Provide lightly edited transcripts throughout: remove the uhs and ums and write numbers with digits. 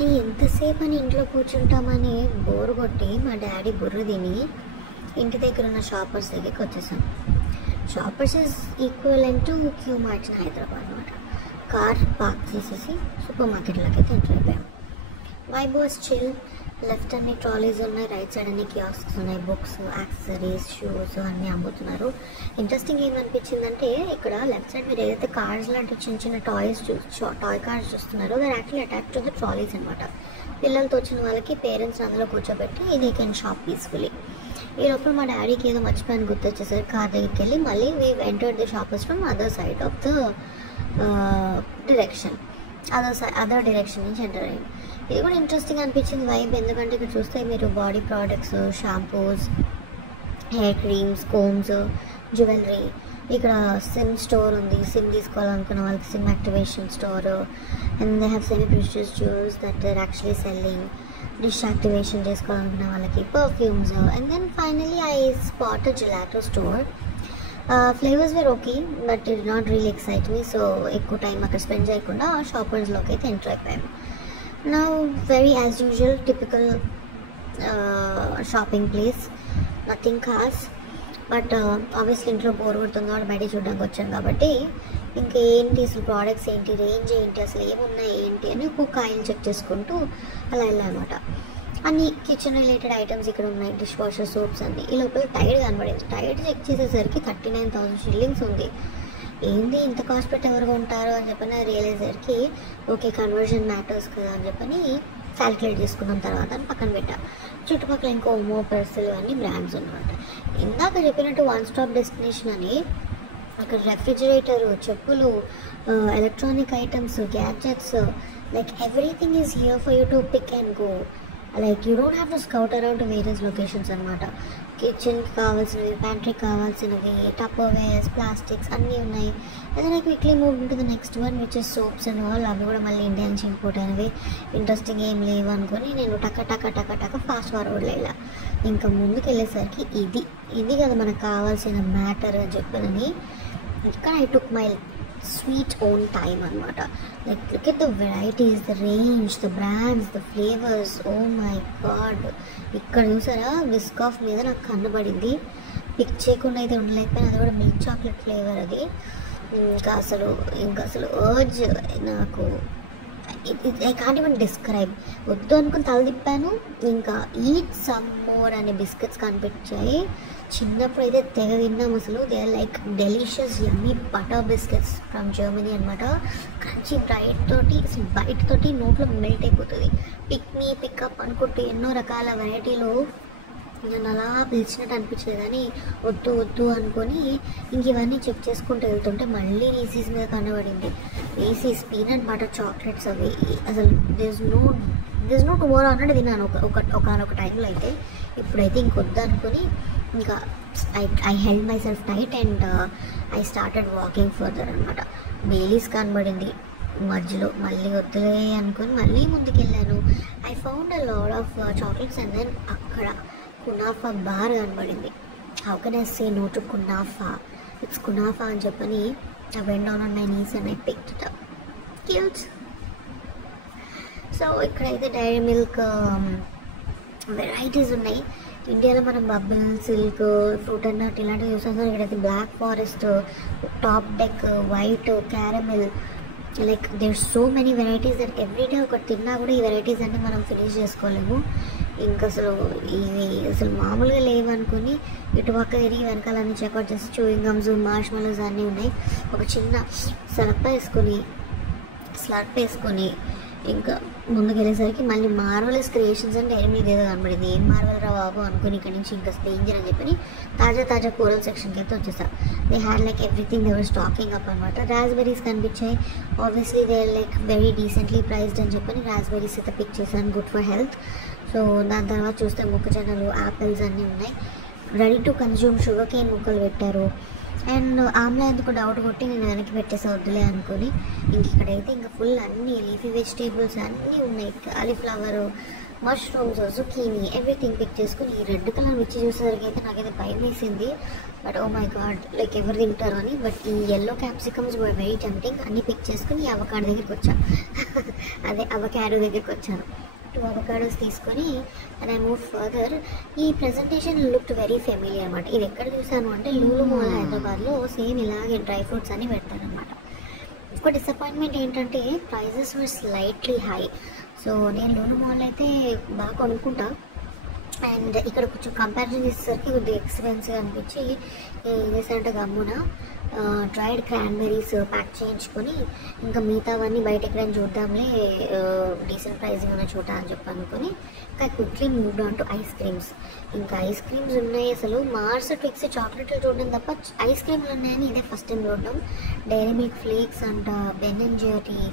ఎంతసేపు అని ఇంట్లో కూర్చుంటామని బోర్ కొట్టి మా డాడీ బుర్ర తిని ఇంటి దగ్గర ఉన్న షాపర్స్ దగ్గరికి వచ్చేసాం. Shoppers is equivalent to Q Mart in Hyderabad అనమాట. కార్ పార్క్ చేసేసి సూపర్ మార్కెట్లోకి అయితే ఎంటర్ అయిపోయాం. Vibe was chill. లెఫ్ట్ అన్ని ట్రాలీస్ ఉన్నాయి, రైట్ సైడ్ అన్ని కియాస్క్స్ ఉన్నాయి, బుక్స్, యాక్సెసరీస్, షూస్ అన్నీ అమ్ముతున్నారు. ఇంట్రెస్టింగ్ ఏమనిపించిందంటే ఇక్కడ లెఫ్ట్ సైడ్ మీరు ఏదైతే కార్స్ లాంటి చిన్న చిన్న టాయ్ కార్స్ చూస్తున్నారో they're actually attach to the trolleys అనమాట. పిల్లలతో వచ్చిన వాళ్ళకి పేరెంట్స్ అందులో కూర్చోబెట్టి దే కెన్ షాప్ పీస్ఫుల్లీ. ఈ లోపల మా డాడీకి ఏదో మర్చిపోయాను గుర్తొచ్చేసరికి కార్ దగ్గరికి వెళ్ళి మళ్ళీ we entered the shoppers from other side of the direction, other direction నుంచి ఎంటర్ అయ్యింది. ఇది కూడా ఇంట్రెస్టింగ్ అనిపించింది వైబ్. ఎందుకంటే ఇక్కడ చూస్తే మీరు body products, shampoos, hair creams, combs, jewellery, ఇక్కడ సిమ్ స్టోర్ ఉంది, సిమ్ తీసుకోవాలనుకున్న వాళ్ళకి SIM activation store, and they have semi precious జ్యూస్ that they're actually selling. Dish activation చేసుకోవాలనుకున్న వాళ్ళకి perfumes, and then finally I spot gelato store. Flavours were okay but it not really excite me. So ఎక్కువ time అక్కడ spend చేయకుండా షాపర్స్లోకి అయితే enter అయిపోయాము. Now very as usual typical shopping place, nothing khas, but obviously ఇంట్లో bore కొడుతుంది కాబట్టి బయట చూడడానికి వచ్చాం కాబట్టి ఇంకా ఏంటి అసలు ప్రోడక్ట్స్ ఏంటి, రేంజ్ ఏంటి, అసలు ఏమున్నాయి ఏంటి అని ఒక్కొక్క ఆయిల్ చెక్ చేసుకుంటూ అలా వెళ్ళామన్నమాట. అన్ని కిచెన్ రిలేటెడ్ ఐటమ్స్ ఇక్కడ ఉన్నాయి, డిష్ వాషర్, సోప్స్ అన్నీ. ఈ లోపల టైడ్ కనబడింది. టైడ్ చెక్ చేసేసరికి 39,000 shillings ఉంది. ఏంది ఇంత కాస్ట్ పెట్టి ఎవరు ఉంటారు అని చెప్పని రియలైజ్ అయ్యేసరికి ఓకే కన్వర్షన్ మ్యాటర్స్ కదా అని చెప్పని క్యాల్కులేట్ చేసుకున్న తర్వాత పక్కన పెట్టా. చుట్టుపక్కల ఇంకో ఓమో, పెర్సిల్ అన్ని బ్రాండ్స్ ఉన్నమాట. ఇందాక చెప్పినట్టు వన్ స్టాప్ డెస్టినేషన్ అని అక్కడ రెఫ్రిజిరేటర్, చెప్పులు, electronic items, gadgets, like everything is here for you to pick and go. Like you don't have to scout around various locations అనమాట. కిచెన్కి కావాల్సినవి, ప్యాంట్రీకి కావాల్సినవి, టప్పర్వేర్స్, ప్లాస్టిక్స్ అన్నీ ఉన్నాయి. అదే నాకు quickly move to the next one which is soaps and all. అవి కూడా మళ్ళీ ఇండియా నుంచి ఇంపోర్ట్ అయినవి, ఇంట్రెస్టింగ్ ఏం లేవు అనుకొని నేను టక ఫాస్ట్ ఫార్వర్డ్లో వెళ్ళా. ఇంకా ముందుకు వెళ్ళేసరికి ఇది కదా మనకు కావాల్సిన మ్యాటర్ అని చెప్పని ఇక్కడ I took my sweet own time అనమాట. Like look at the varieties, the range, the brands, the flavours. Oh my God, ఇక్కడ చూసారా విస్కాఫ్ మీద నాకు కనబడింది. పిక్ చేయకుండా అయితే ఉండలేకపోయినా, అది కూడా మిల్క్ చాక్లెట్ ఫ్లేవర్. అది ఇంకా అసలు అర్జ్ నాకు ఐ కాంట్ ఈవెన్ డిస్క్రైబ్. వద్దు అనుకుని తల తిప్పాను. ఇంకా ఈట్ సమ్ మోర్ అనే బిస్కెట్స్ కనిపించాయి. చిన్నప్పుడు అయితే తెగ తిన్నాం అసలు. They are like delicious yummy butter biscuits from Germany అనమాట. క్రంచీ బైట్ తోటి నోట్లో మెల్ట్ అయిపోతుంది. పికప్ అనుకుంటూ ఎన్నో రకాల వెరైటీలు నన్ను అలా పిలిచినట్టు అనిపించలేదు. కానీ వద్దు అనుకొని ఇంక ఇవన్నీ చెక్ చేసుకుంటూ వెళ్తుంటే మళ్ళీ రీసీస్ మీద కనబడింది. రీసీస్ పీనట్ బటర్ చాక్లెట్స్ అవి అసలు దిస్ నో టుమారో అన్నట్టు తిన్నాను ఒకనొక టైంలో. అయితే ఇప్పుడైతే ఇంకొద్దు అనుకొని ఇంకా I held myself tight and I started walking further అనమాట. బేలీస్ కనబడింది మధ్యలో, మళ్ళీ వద్దులే అనుకొని మళ్ళీ ముందుకెళ్ళాను. I found a lot of chocolates and then అక్కడ కునాఫా బార్ కనబడింది. How can I say no to kunafa, it's kunafa అని చెప్పని I went down on my knees and I picked it up. Cute. So ఇక్కడైతే Dairy Milk varieties ఉన్నాయి. ఇండియాలో మనం bubble, silk, fruit and nut ఇలాంటివి చూసాం. ఇక్కడైతే black forest, top deck, white, caramel, like there so many varieties that everyday ఒకటి తిన్నా కూడా ఈ వెరైటీస్ అన్నీ మనం ఫినిష్ చేసుకోలేము. ఇంకా ఇవి అసలు మామూలుగా లేవనుకుని ఇటుపక్క తిరిగి వెనకాలన్నీ చెక్అవుట్ చేసి చూయింగ్ గమ్స్, మార్ష్మెలోస్ అన్నీ ఉన్నాయి. ఒక చిన్న స్లర్ప్ వేసుకొని ఇంకా ముందుకు వెళ్ళేసరికి మళ్ళీ మార్వెలస్ క్రియేషన్స్ అంటే ఏమీ ఏదో కనబడింది. ఏం మార్వెల్ రా బాబు అనుకుని ఇక్కడ నుంచి ఇంకా డేంజర్ అని చెప్పి తాజా కూరల్ సెక్షన్కి అయితే వచ్చేసా. They had like everything they were stocking up అనమాట. రాస్బెర్రీస్ కనిపించాయి. Obviously they are like very decently priced అని చెప్పని రాస్బెర్రీస్ అయితే పిక్ చేశాను, గుడ్ ఫర్ హెల్త్. సో దాని తర్వాత చూస్తే మొక్కజొన్నలు, యాపిల్స్ అన్నీ ఉన్నాయి. Ready to consume sugar cane ముక్కలు పెట్టారు. అండ్ ఆమ్లా ఎందుకు డౌట్ కొట్టి నేను వెనక్కి పెట్టేసా వద్దులే అనుకొని ఇక్కడైతే ఇంకా ఫుల్ అన్ని లీఫీ వెజిటేబుల్స్ అన్నీ ఉన్నాయి. Cauliflower, mushrooms, zucchini, everything pick చేసుకుని ఈ రెడ్ కలర్ మిర్చి చూసేసరికి అయితే నాకైతే భయం వేసింది. But oh my God, like ఎవరు తింటారు అని. బట్ ఈ yellow capsicums were very tempting. అన్నీ పిక్ చేసుకుని అవకాడో దగ్గరికి వచ్చాను. అదే అవకాడో దగ్గరికి వచ్చాను. 2 అవకాడోస్ తీసుకొని అండ్ ఐ మూవ్ ఫర్దర్. ఈ ప్రెజెంటేషన్ లుక్డ్ వెరీ ఫెమిలియర్ అనమాట. ఇది ఎక్కడ చూసాను అంటే లూలు మాల్ హైదరాబాద్లో సేమ్ ఇలాగే డ్రై ఫ్రూట్స్ అన్నీ పెడతారనమాట. ఒక డిసప్పాయింట్మెంట్ ఏంటంటే prices were slightly high. So నేను లూలు మాల్ అయితే బాగా కొనుక్కుంటా, అండ్ ఇక్కడ కొంచెం కంపారిజన్ చేసేసరికి కొద్దిగా ఎక్స్పెన్సివ్ అనిపించి ఏం చేశానంటే గమ్మున డ్రైడ్ క్రాన్బెర్రీస్ ప్యాక్ చేయించుకొని ఇంకా మిగతావన్నీ బయట ఎక్కడైనా చూద్దాంలే డీసెంట్ ప్రైజింగ్ ఉన్న చోట అని చెప్పి అనుకుని ఇంకా quickly move on to ice creams. ఇంకా ఐస్ క్రీమ్స్ ఉన్నాయి. అసలు మార్స్, ట్విక్స్, చాక్లెట్లు చూడడం తప్ప ఐస్ క్రీమ్లు ఉన్నాయని ఇదే ఫస్ట్ టైం చూడడం. డైరీ మిల్క్ ఫ్లేక్స్ అంట, బెన్ అండ్ జెర్రీ,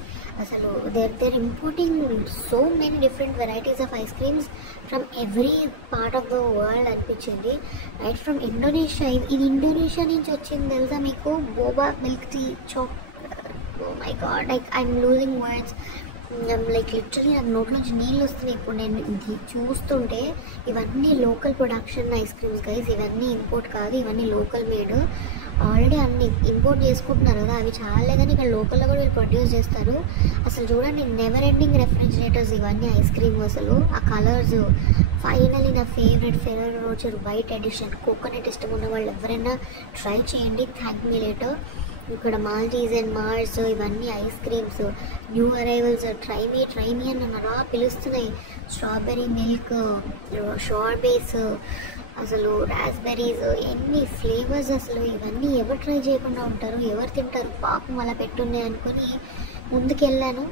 అసలు they're importing so many different varieties of ice creams from every part of the world అనిపించింది. Right from Indonesia. ఇది ఇండోనేషియా నుంచి వచ్చింది తెలుసా మీకు? Boba milk tea oh my God, like I'm losing words. Like literally నాకు నోట్లోంచి నీళ్ళు వస్తున్నాయి ఇప్పుడు నేను ఇది చూస్తుంటే. ఇవన్నీ local production ice creams guys, ఇవన్నీ ఇంపోర్ట్ కాదు, ఇవన్నీ లోకల్ మేడ్. ఆల్రెడీ అన్ని ఇంపోర్ట్ చేసుకుంటున్నారు కదా, అవి చాలా కానీ ఇక్కడ లోకల్లో కూడా వీళ్ళు ప్రొడ్యూస్ చేస్తారు. అసలు చూడండి, నెవర్ ఎండింగ్ రెఫ్రిజిరేటర్స్ ఇవన్నీ ఐస్ క్రీమ్. అసలు ఆ కలర్స్. ఫైనలీ నా favourite Ferrero Rocher white edition coconut ఇష్టం ఉన్న వాళ్ళు ఎవరైనా ట్రై చేయండి, థ్యాంక్ మీ లేటర్. ఇక్కడ మాల్టీస్ అండ్ మార్స్ ఇవన్నీ ice creams, new arrivals, try me అని అలా పిలుస్తున్నాయి. స్ట్రాబెర్రీ మిల్క్, షార్బేస్, అసలు రాస్బెర్రీస్, ఎన్ని ఫ్లేవర్స్. అసలు ఇవన్నీ ఎవరు ట్రై చేయకుండా ఉంటారు, ఎవరు తింటారు పాపం అలా పెట్టున్నాయి అనుకుని ముందుకెళ్ళాను.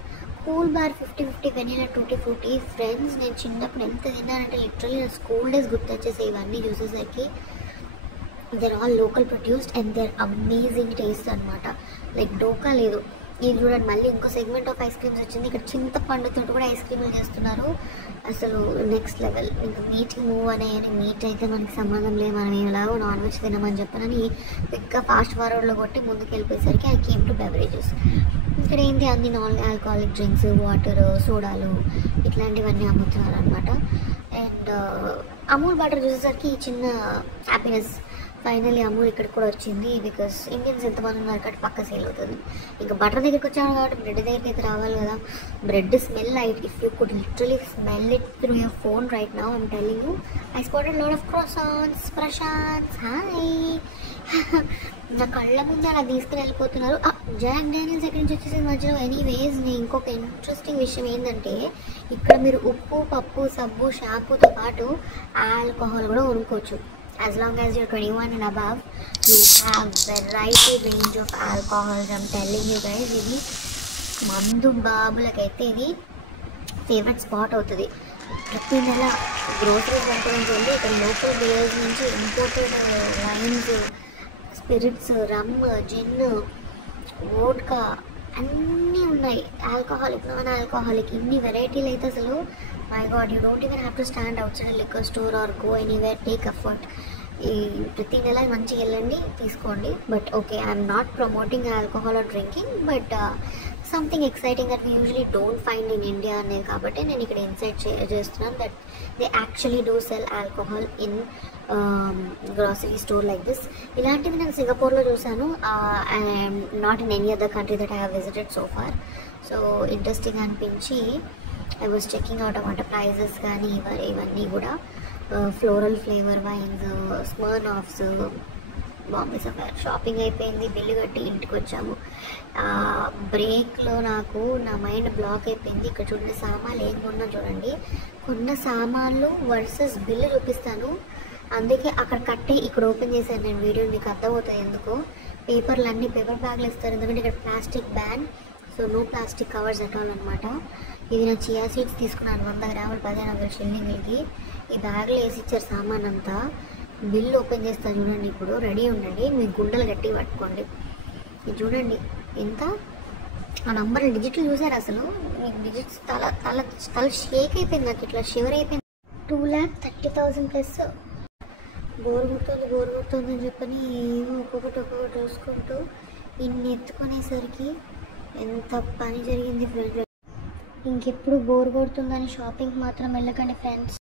Cool bar 50-50 vanilla tutti frutti. Friends, నేను చిన్నప్పుడు ఎంత తిన్నానంటే లిటరలీ నా స్కూల్ డేస్ గుర్తొచ్చేసి ఇవన్నీ చూసేసరికి. they're all local produced and they're amazing taste అనమాట. లైక్ డోకా లేదు. ఇది చూడండి, మళ్ళీ ఇంకో సెగ్మెంట్ ఆఫ్ ఐస్ క్రీమ్స్ వచ్చింది. ఇక్కడ చింతపండుతో కూడా ఐస్ క్రీమ్లు చేస్తున్నారు. అసలు నెక్స్ట్ లెవెల్. ఇంకా మీట్కి మూవ్ అనేవి. మీట్ అయితే మనకి సంబంధం లేదు, మనం ఎలాగో నాన్ వెజ్ తినమని చెప్పనని ఇంకా ఫాస్ట్ ఫార్వర్డ్లో కొట్టి ముందుకు వెళ్ళిపోయేసరికి ఐ కేమ్ టు బెవరేజెస్. ఇక్కడ ఏంటి, అన్ని నాన్ ఆల్కహాలిక్ డ్రింక్స్, వాటర్, సోడాలు ఇట్లాంటివన్నీ అమ్ముతున్నారు అనమాట. అండ్ అమూల్ బటర్ చూసేసరికి చిన్న హ్యాపీనెస్. ఫైనల్లీ అమూల్ ఇక్కడ కూడా వచ్చింది. బికాస్ ఇండియన్స్ ఎంతమంది ఉన్నారు కాబట్టి పక్క సేల్ అవుతుంది. ఇంకా బటర్ దగ్గరికి వచ్చాను కాబట్టి బ్రెడ్ దగ్గరికి అయితే రావాలి కదా. Bread smell if you could literally smell it through your phone right now I'm telling you. I spotted lot of croissants. Prashant hi. నా కళ్ళ ముందు అలా తీసుకుని వెళ్ళిపోతున్నారు. జాక్ డానియల్స్ ఎక్కడి నుంచి వచ్చేసి మధ్యలో. ఎనీవేస్, ఇంకొక ఇంట్రెస్టింగ్ విషయం ఏంటంటే ఇక్కడ మీరు ఉప్పు, పప్పు, సబ్బు, షాంపూతో పాటు ఆల్కహాల్ కూడా కొనుక్కోవచ్చు. As long as you're 21 and above, you have variety range of alcohols. I'm telling you guys, ఇది మందు బాబులకైతే ఇది ఫేవరెట్ స్పాట్ అవుతుంది. ప్రతి నెల గ్రోసరీస్ వెంటనే వెళ్ళి ఇక్కడ లోకల్ బియర్స్ నుంచి imported wines, spirits, rum, gin, vodka అన్నీ ఉన్నాయి. ఆల్కహాలిక్, నాన్ ఆల్కహాలిక్, ఇన్ని వెరైటీలు అయితే అసలు my God, you don't even have to stand outside liquor store or go anywhere, take effort. ఈ ప్రతి నెల మంచిగా వెళ్ళండి, తీసుకోండి. But okay, I'm not promoting alcohol or drinking, but something exciting that we usually don't find in India అనేది కాబట్టి నేను ఇక్కడ ఇన్సైట్ చేస్తున్నాను that they actually do sell alcohol in grocery store like this. ఇలాంటిది నేను సింగపూర్లో చూసాను, and not in any other country that I have visited so far. So interesting అనిపించి ఐ వాజ్ చెకింగ్ అవుట్ అన్నమాట ప్రైజెస్ కానీ ఇవన్నీ కూడా. Floral flavour wines, Smirnoffs, Bombay Sapphire. Shopping అయిపోయింది, బిల్లు కట్టి ఇంటికి వచ్చాము. బ్రేక్లో నాకు నా మైండ్ బ్లాక్ అయిపోయింది. ఇక్కడ చూడండి సామాన్లు ఏం కొన్నా చూడండి. కొన్న సామాన్లు వర్సెస్ బిల్లు చూపిస్తాను. అందుకే అక్కడ కట్టే ఇక్కడ ఓపెన్ చేశాను నేను వీడియో, మీకు అర్థమవుతుంది ఎందుకో. పేపర్లు అన్నీ పేపర్ బ్యాగ్లు ఇస్తారు ఎందుకంటే ఇక్కడ plastic ban. So no plastic covers at all అనమాట. ఇది నా చియా సీడ్స్ తీసుకున్నాను 100 గ్రాములు 1500 షిల్లింగ్లకి. ఈ బ్యాగ్లో వేసి ఇచ్చారు సామాన్ అంతా. బిల్లు ఓపెన్ చేస్తా చూడండి. ఇప్పుడు రెడీ ఉండండి, మీ గుండెలు గట్టిగా పట్టుకోండి. ఇది చూడండి ఎంత ఆ నంబర్ డిజిటల్ చూసారు అసలు. మీకు డిజిట్స్ తల తల తల షేక్ అయిపోయింది, నాకు ఇట్లా షివర్ అయిపోయింది. 2,30,000 ప్లస్. బోర్ కొడుతుంది అని చెప్పని ఒక్కొక్కటి చూసుకుంటూ ఇన్ని ఎత్తుకునేసరికి ఎంత పని జరిగింది ఫ్రెండ్స్. ఇంకెప్పుడు బోర్ కొడుతుందని షాపింగ్ మాత్రం వెళ్ళకండి ఫ్రెండ్స్.